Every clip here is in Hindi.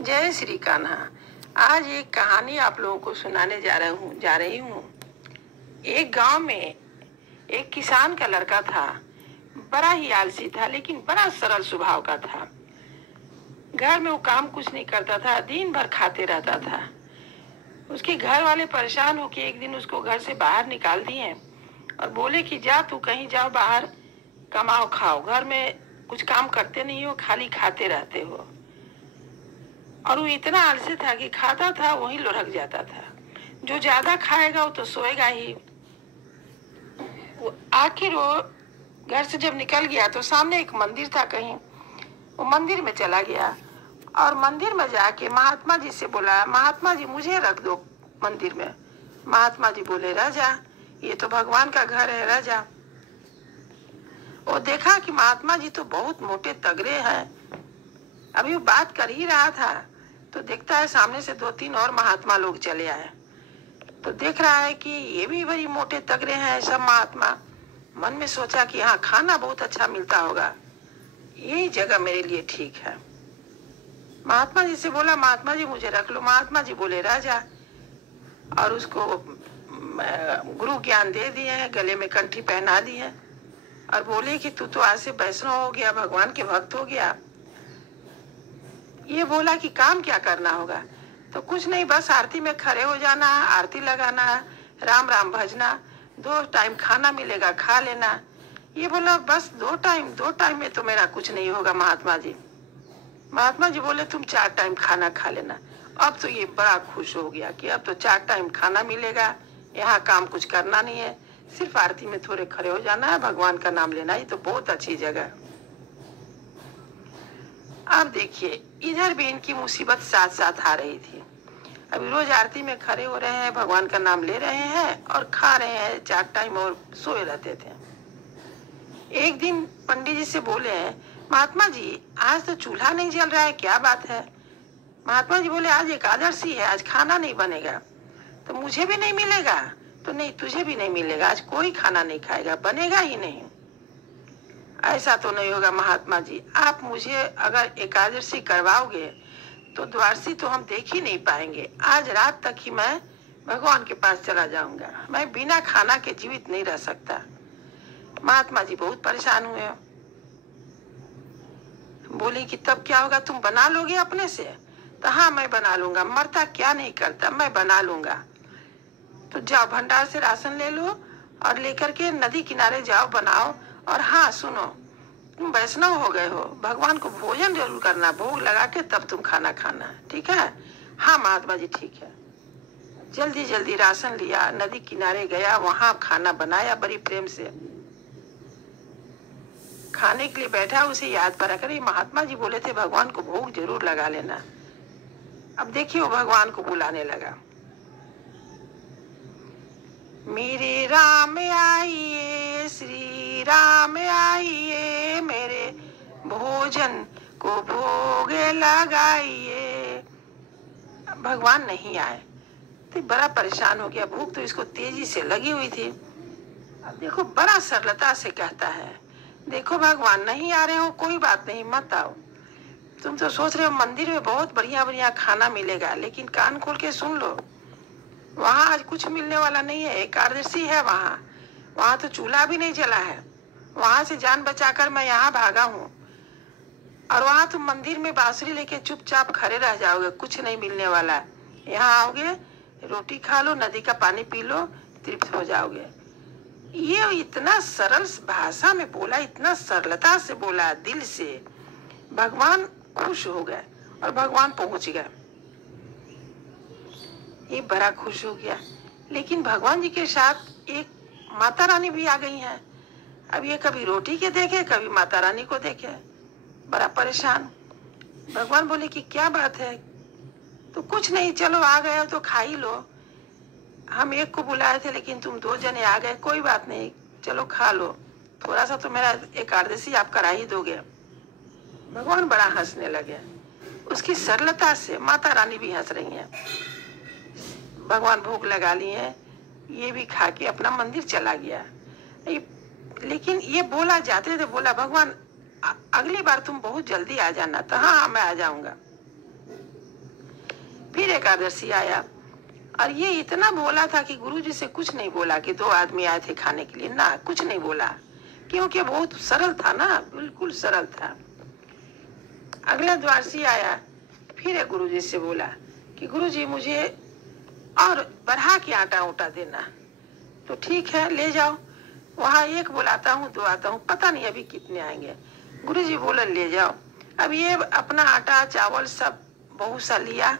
जय श्री कान्हा। आज एक कहानी आप लोगों को सुनाने जा रही हूँ। एक गांव में एक किसान का लड़का था। बड़ा ही आलसी था, लेकिन बड़ा सरल स्वभाव का था। घर में वो काम कुछ नहीं करता था, दिन भर खाते रहता था। उसके घर वाले परेशान होकर एक दिन उसको घर से बाहर निकाल दिए और बोले कि जा तू कहीं जाओ, बाहर कमाओ खाओ, घर में कुछ काम करते नहीं हो, खाली खाते रहते हो। और वो इतना आलसी था कि खाता था वहीं लुढ़क जाता था। जो ज्यादा खाएगा वो तो सोएगा ही। आखिर वो घर से जब निकल गया तो सामने एक मंदिर था, कहीं वो मंदिर में चला गया और मंदिर में जाके महात्मा जी से बोला, महात्मा जी मुझे रख दो मंदिर में। महात्मा जी बोले, रह जा, ये तो भगवान का घर है, रह जा। वो देखा कि महात्मा जी तो बहुत मोटे तगड़े हैं। अभी वो बात कर ही रहा था तो देखता है सामने से 2-3 और महात्मा लोग चले आए। तो देख रहा है कि ये भी बड़ी मोटे तगड़े हैं सब महात्मा। मन में सोचा कि हाँ, खाना बहुत अच्छा मिलता होगा, यही जगह मेरे लिए ठीक है। महात्मा जी से बोला, महात्मा जी मुझे रख लो। महात्मा जी बोले, रह जा। और उसको गुरु ज्ञान दे दिए हैं, गले में कंठी पहना दी है और बोले कि तू तो आज से वैष्णव हो गया, भगवान के भक्त हो गया। ये बोला कि काम क्या करना होगा? तो कुछ नहीं, बस आरती में खड़े हो जाना, आरती लगाना, राम राम भजना, 2 टाइम खाना मिलेगा, खा लेना। ये बोला बस 2 टाइम में तो मेरा कुछ नहीं होगा महात्मा जी। महात्मा जी बोले तुम 4 टाइम खाना खा लेना। अब तो ये बड़ा खुश हो गया कि अब तो 4 टाइम खाना मिलेगा, यहाँ काम कुछ करना नहीं है, सिर्फ आरती में थोड़े खड़े हो जाना है, भगवान का नाम लेना, ये तो बहुत अच्छी जगह है। अब देखिए, इधर भी इनकी मुसीबत साथ साथ आ रही थी। अभी रोज आरती में खड़े हो रहे हैं, भगवान का नाम ले रहे हैं और खा रहे हैं 4 टाइम और सोए रहते थे। एक दिन पंडित जी से बोले, महात्मा जी आज तो चूल्हा नहीं जल रहा है, क्या बात है? महात्मा जी बोले, आज एकादशी है, आज खाना नहीं बनेगा। तो मुझे भी नहीं मिलेगा? तो नहीं, तुझे भी नहीं मिलेगा, आज कोई खाना नहीं खाएगा, बनेगा ही नहीं। ऐसा तो नहीं होगा महात्मा जी, आप मुझे अगर एकादशी करवाओगे तो द्वादशी तो हम देख ही नहीं पाएंगे। आज रात तक ही मैं भगवान के पास चला जाऊंगा, मैं बिना खाना के जीवित नहीं रह सकता। महात्मा जी बहुत परेशान हुए, बोले कि तब क्या होगा, तुम बना लोगे अपने से? तो हाँ मैं बना लूंगा, मरता क्या नहीं करता, मैं बना लूंगा। तो जाओ भंडार से राशन ले लो और लेकर के नदी किनारे जाओ, बनाओ। और हाँ सुनो, तुम वैष्णव हो गए हो, भगवान को भोजन जरूर करना, भोग लगा के तब तुम खाना खाना, ठीक है? हाँ महात्मा जी ठीक है। जल्दी जल्दी राशन लिया, नदी किनारे गया, वहां खाना बनाया बड़ी प्रेम से। खाने के लिए बैठा, उसे याद पड़ा, करे महात्मा जी बोले थे भगवान को भोग जरूर लगा लेना। अब देखिए वो भगवान को बुलाने लगा, मेरे राम आइए, श्री राम आइए, मेरे भोजन को भोग लगाइए। भगवान नहीं आए तो बड़ा परेशान हो गया, भूख तो इसको तेजी से लगी हुई थी। अब देखो बड़ा सरलता से कहता है, देखो भगवान नहीं आ रहे हो, कोई बात नहीं, मत आओ। तुम तो सोच रहे हो मंदिर में बहुत बढ़िया बढ़िया खाना मिलेगा, लेकिन कान खोल के सुन लो, वहां आज कुछ मिलने वाला नहीं है, एकादशी है वहां। वहां तो चूल्हा भी नहीं जला है। वहां से जान बचाकर मैं यहाँ भागा हूँ और वहां तुम मंदिर में बांसुरी लेके चुपचाप खड़े रह जाओगे, कुछ नहीं मिलने वाला है। यहाँ आओगे, रोटी खा लो, नदी का पानी पी लो, तृप्त हो जाओगे। ये इतना सरल भाषा में बोला, इतना सरलता से बोला, दिल से। भगवान खुश हो गए और भगवान पहुंच गए। ये बड़ा खुश हो गया, लेकिन भगवान जी के साथ एक माता रानी भी आ गई हैं। अब ये कभी रोटी के देखे, कभी माता रानी को देखे, बड़ा परेशान। भगवान बोले कि क्या बात है? तो कुछ नहीं, चलो आ गए हो तो खा ही लो, हम एक को बुलाए थे लेकिन तुम 2 जने आ गए, कोई बात नहीं, चलो खा लो, थोड़ा सा तो मेरा एकादशी आप करा ही दोगे। भगवान बड़ा हंसने लगे, उसकी सरलता से माता रानी भी हंस रही हैं। भगवान भोग लगा लिए, ये भी खा के अपना मंदिर चला गया। लेकिन ये बोला, जाते थे बोला, भगवान अगली बार तुम बहुत जल्दी आ जाना। तो हाँ हाँ मैं आ जाऊंगा। फिर एकादशी आया और ये इतना बोला था कि गुरुजी से कुछ नहीं बोला कि 2 आदमी आए थे खाने के लिए, ना कुछ नहीं बोला, क्योंकि बहुत सरल था ना, बिल्कुल सरल था। अगला द्वादशी आया, फिर गुरुजी से बोला कि गुरुजी मुझे और बढ़ा के आटा उटा देना। तो ठीक है, ले जाओ, वहां एक बुलाता हूँ 2 आता हूँ, पता नहीं अभी कितने आएंगे। गुरुजी बोले ले जाओ। अब ये अपना आटा चावल सब बहुत सा लिया,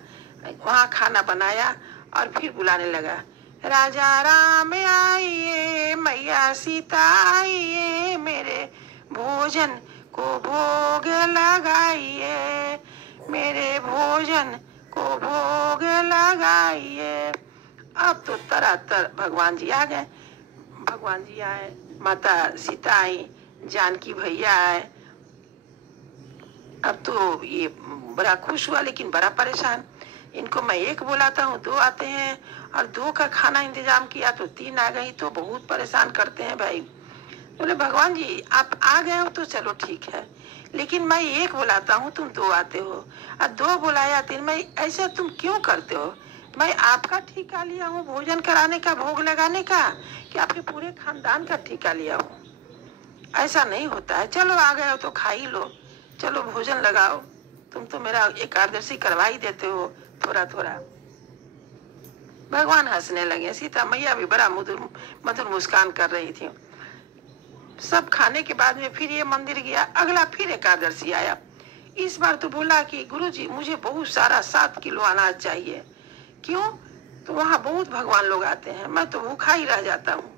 वहां खाना बनाया और फिर बुलाने लगा, राजा राम आइए, मैया सीता आइए, मेरे भोजन को भोग लगाइए, मेरे भोजन को भोग लगाइए। अब तो तरह भगवान जी आ गए, भगवान जी आए, माता सीता आई, जानकी भैया आए। अब तो ये बड़ा खुश हुआ लेकिन बड़ा परेशान। इनको मैं एक बुलाता हूँ 2 आते हैं, और 2 का खाना इंतजाम किया तो 3 आ गई, तो बहुत परेशान करते हैं भाई। बोले भगवान जी आप आ गए हो तो चलो ठीक है, लेकिन मैं एक बुलाता हूँ तुम 2 आते हो, और 2 बुलाया 3, मैं ऐसा तुम क्यों करते हो? मैं आपका ठेका लिया हूँ भोजन कराने का, भोग लगाने का, कि आपके पूरे खानदान का ठेका लिया हूँ? ऐसा नहीं होता है। चलो आ गए हो तो खा ही लो, चलो भोजन लगाओ, तुम तो मेरा एकादशी करवा ही देते हो थोड़ा थोड़ा। भगवान हंसने लगे, सीता मैया भी बड़ा मधुर मधुर मुस्कान कर रही थी। सब खाने के बाद में फिर ये मंदिर गया, अगला फिर एकादशी आया। इस बार तो बोला कि गुरुजी मुझे बहुत सारा 7 किलो अनाज चाहिए। क्यों? तो वहां बहुत भगवान लोग आते हैं, मैं तो भूखा ही रह जाता हूँ।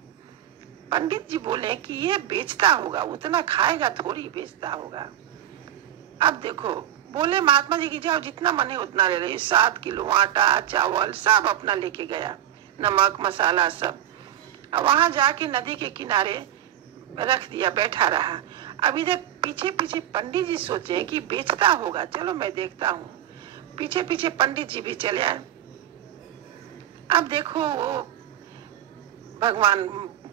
पंडित जी बोले कि ये बेचता होगा, उतना खाएगा थोड़ी, बेचता होगा। अब देखो, बोले महात्मा जी की जाओ जितना मन है उतना ले रही। 7 किलो आटा चावल सब अपना लेके गया, नमक मसाला सब। वहां जाके नदी के किनारे रख दिया, बैठा रहा। अब इधर पीछे पीछे पंडित जी सोचे कि बेचता होगा, चलो मैं देखता हूँ। पीछे पीछे पंडित जी भी चले आए। अब देखो वो भगवान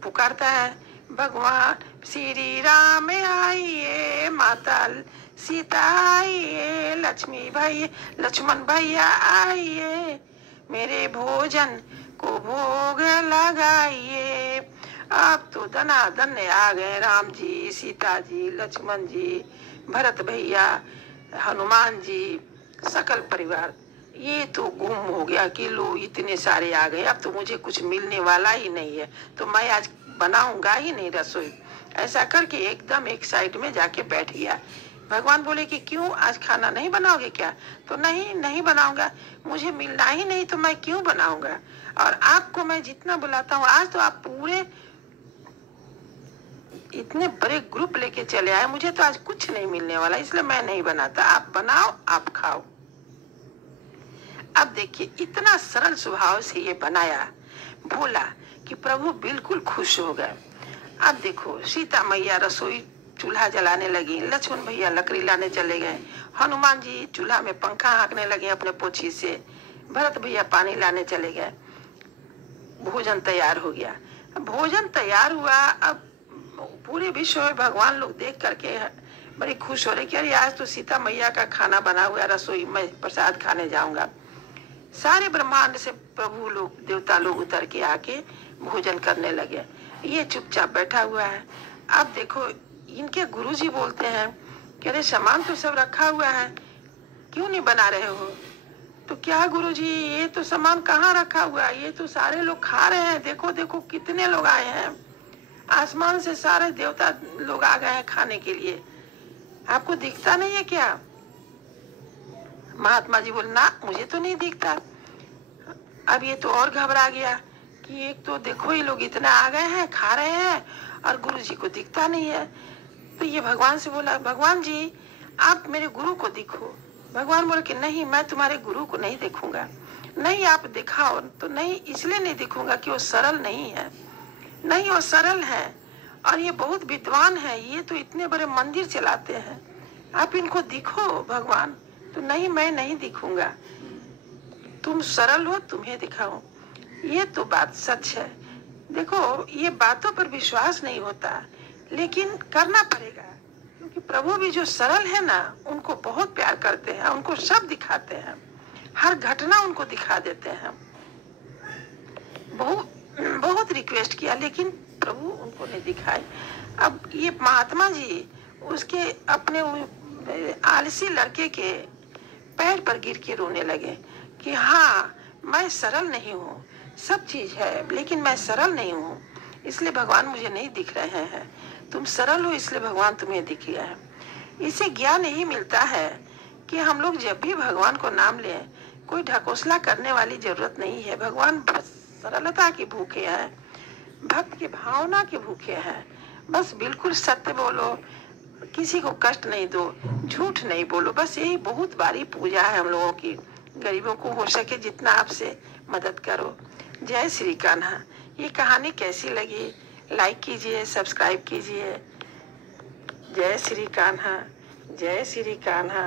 पुकारता है, भगवान श्री राम आइए, माता सीता आइए, लक्ष्मी भैया लक्ष्मण भैया आइए, मेरे भोजन को भोग लगाइए। अब तो दनादन आ गए, राम जी, सीता जी, लक्ष्मण जी, भरत भैया, हनुमान जी, सकल परिवार। ये तो गुम हो गया कि लो इतने सारे आ गए, अब तो मुझे कुछ मिलने वाला ही नहीं है, तो मैं आज बनाऊंगा ही नहीं रसोई। ऐसा करके एकदम एक साइड में जाके बैठ गया। भगवान बोले कि क्यों, आज खाना नहीं बनाओगे क्या? तो नहीं नहीं बनाऊंगा, मुझे मिलना ही नहीं तो मैं क्यों बनाऊंगा। और आपको मैं जितना बुलाता हूँ, आज तो आप पूरे इतने बड़े ग्रुप लेके चले आए, मुझे तो आज कुछ नहीं मिलने वाला, इसलिए मैं नहीं बनाता। आप बनाओ, आप खाओ। अब देखिए इतना सरल स्वभाव से ये बनाया, बोला कि प्रभु बिल्कुल खुश हो गए। अब देखो सीता मैया रसोई चूल्हा जलाने लगी, लक्ष्मण भैया लकड़ी लाने चले गए, हनुमान जी चूल्हा में पंखा हाँकने लगे अपने पोछी से, भरत भैया पानी लाने चले गए। भोजन तैयार हो गया। भोजन तैयार हुआ। अब पूरे विश्व में भगवान लोग देख करके बड़े खुश हो रहे कि अरे आज तो सीता मैया का खाना बना हुआ रसोई में प्रसाद खाने जाऊंगा। सारे ब्रह्मांड से प्रभु लोग देवता लोग उतर के आके भोजन करने लगे। ये चुपचाप बैठा हुआ है। अब देखो इनके गुरुजी बोलते हैं कि अरे सामान तो सब रखा हुआ है, क्यों नहीं बना रहे हो? तो क्या गुरुजी, ये तो सामान कहाँ रखा हुआ है, ये तो सारे लोग खा रहे हैं, देखो देखो कितने लोग आए हैं, आसमान से सारे देवता लोग आ गए हैं खाने के लिए, आपको दिखता नहीं है क्या? महात्मा जी बोले ना मुझे तो नहीं दिखता। अब ये तो और घबरा गया कि एक तो देखो ये लोग इतना आ गए हैं, खा रहे हैं, और गुरु जी को दिखता नहीं है। तो ये भगवान से बोला, भगवान जी आप मेरे गुरु को दिखो। भगवान बोले कि नहीं, मैं तुम्हारे गुरु को नहीं देखूंगा। नहीं आप दिखाओ। तो नहीं, इसलिए नहीं दिखूंगा कि वो सरल नहीं है। नहीं, वो सरल है और ये बहुत विद्वान है, ये तो इतने बड़े मंदिर चलाते हैं, आप इनको दिखो भगवान। तो नहीं, मैं नहीं दिखूंगा, तुम सरल हो, तुम्हें दिखाओ। ये तो बात सच है। देखो ये बातों पर विश्वास नहीं होता, लेकिन करना पड़ेगा, क्योंकि प्रभु भी जो सरल है ना, उनको बहुत प्यार करते हैं, उनको सब दिखाते हैं। हर घटना उनको दिखा देते हैं। बहुत बहुत रिक्वेस्ट किया लेकिन प्रभु उनको नहीं दिखाए। अब ये महात्मा जी उसके अपने आलसी लड़के के पैर पर गिर के रोने लगे कि हाँ, मैं सरल नहीं हूँ, सब चीज है लेकिन मैं सरल नहीं हूँ, इसलिए भगवान मुझे नहीं दिख रहे हैं। तुम सरल हो इसलिए भगवान तुम्हें दिख गया है। इसे ज्ञान यही मिलता है कि हम लोग जब भी भगवान को नाम लें, कोई ढकोसला करने वाली जरूरत नहीं है। भगवान सरलता के भूखे हैं, भक्त के भावना के भूखे हैं। बस बिल्कुल सत्य बोलो, किसी को कष्ट नहीं दो, झूठ नहीं बोलो, बस यही बहुत बारी पूजा है हम लोगों की। गरीबों को हो सके जितना आपसे मदद करो। जय श्री कान्हा। ये कहानी कैसी लगी लाइक कीजिए, सब्सक्राइब कीजिए। जय श्री कान्हा, जय श्री कान्हा।